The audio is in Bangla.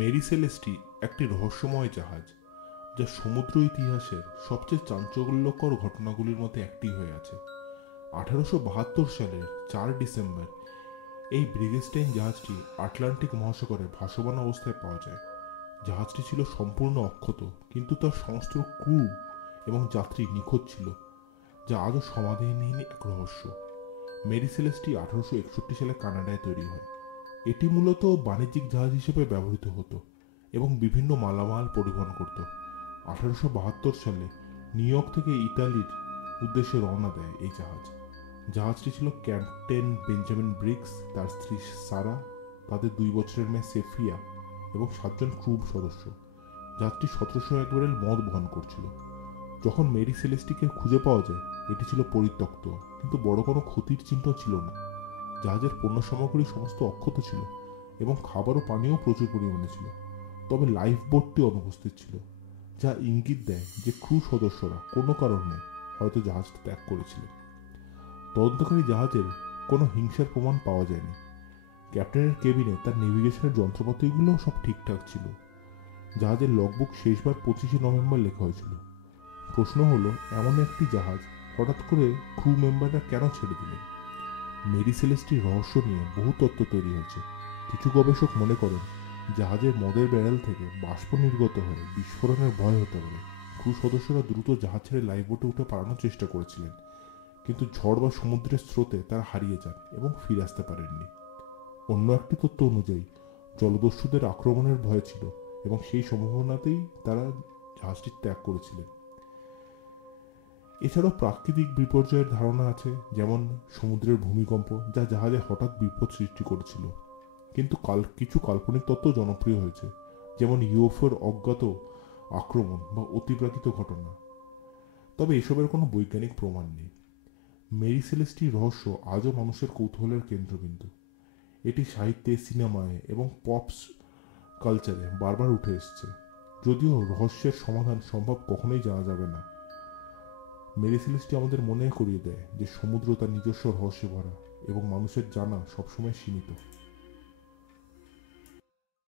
মেরি সেলেস্টি একটি রহস্যময় জাহাজ, যা সমুদ্র ইতিহাসের সবচেয়ে চাঞ্চল্যকর ঘটনাগুলির মধ্যে একটি হয়ে আছে। 1872 সালের 4 ডিসেম্বর এই ব্রিগেস্টাইন জাহাজটি আটলান্টিক মহাসাগরে ভাসমান অবস্থায় পাওয়া যায়। জাহাজটি ছিল সম্পূর্ণ অক্ষত, কিন্তু তার সমস্ত ক্রু এবং যাত্রী নিখোঁজ ছিল, যা আজও সমাধানহীন এক রহস্য। মেরি সেলেস্টি 1861 সালে কানাডায় তৈরি হয়। এটি মূলত বাণিজ্যিক জাহাজ হিসেবে ব্যবহৃত হতো এবং বিভিন্ন মালামাল পরিবহন করত। 1872 সালে নিউ ইয়র্ক থেকে ইতালির উদ্দেশ্যে রওনা দেয় এই জাহাজটি ছিল ক্যাপ্টেন বেঞ্জামিন ব্রিগস, তার স্ত্রী সারা, তাদের 2 বছরের মেয়ে সেফিয়া এবং 7 জন ক্রু সদস্য। জাহাজটি 1701 ব্যারেল মদ বহন করছিল। যখন মেরি সেলেস্টিকে খুঁজে পাওয়া যায়, এটি ছিল পরিত্যক্ত, কিন্তু বড় কোনো ক্ষতির চিহ্ন ছিল না। জাহাজের পণ্য সামগ্রী সমস্ত অক্ষত ছিল এবং খাবার ও পানীয় প্রচুর পরিমাণে ছিল, তবে লাইফ বোটটি অনুপস্থিত ছিল, যা ইঙ্গিত দেয় যে ক্রু সদস্যরা কোনো কারণে হয়তো জাহাজটি ত্যাগ করেছিলেন। তদন্তকারী জাহাজের কোনো হিংসার প্রমাণ পাওয়া যায়নি। ক্যাপ্টেনের কেবিনে তার নেভিগেশনের যন্ত্রপাতিগুলো সব ঠিকঠাক ছিল। জাহাজের লগবুক শেষবার 25 নভেম্বর লেখা হয়েছিল। প্রশ্ন হলো, এমন একটি জাহাজ হঠাৎ করে ক্রু মেম্বাররা কেন ছেড়ে দিলেন? মেরি সেলেস্টির রহস্য নিয়ে বহু তত্ত্ব তৈরি হয়েছে। কিছু গবেষক মনে করেন জাহাজের মদের ব্যারেল থেকে বাষ্প নির্গত হয়ে বিস্ফোরণের ভয় হতে পারে। ক্রু সদস্যরা দ্রুত জাহাজ ছেড়ে লাইফবোটে উঠে পালানোর চেষ্টা করেছিলেন, কিন্তু ঝড় বা সমুদ্রের স্রোতে তারা হারিয়ে যান এবং ফিরে আসতে পারেননি। অন্য একটি তথ্য অনুযায়ী জলদস্যুদের আক্রমণের ভয় ছিল এবং সেই সম্ভাবনাতেই তারা জাহাজটি ত্যাগ করেছিলেন। এছাড়াও প্রাকৃতিক বিপর্যয়ের ধারণা আছে, যেমন সমুদ্রের ভূমিকম্প, যা জাহাজে হঠাৎ বিপদ সৃষ্টি করেছিল। কিন্তু কিছু কাল্পনিক তত্ত্ব জনপ্রিয় হয়েছে, যেমন ইউএফওর অজ্ঞাত আক্রমণ বা অতিপ্রাকৃত ঘটনা। তবে এসবের কোনো বৈজ্ঞানিক প্রমাণ নেই। মেরি সেলেস্টির রহস্য আজও মানুষের কৌতূহলের কেন্দ্রবিন্দু। এটি সাহিত্যে, সিনেমায় এবং পপস কালচারে বারবার উঠে এসেছে, যদিও রহস্যের সমাধান সম্ভব কখনোই জানা যাবে না। মেরি সেলেস্টি আমাদের মনে করিয়ে দেয় যে সমুদ্র তার নিজস্ব রহস্যে ভরা এবং মানুষের জানা সবসময় সীমিত।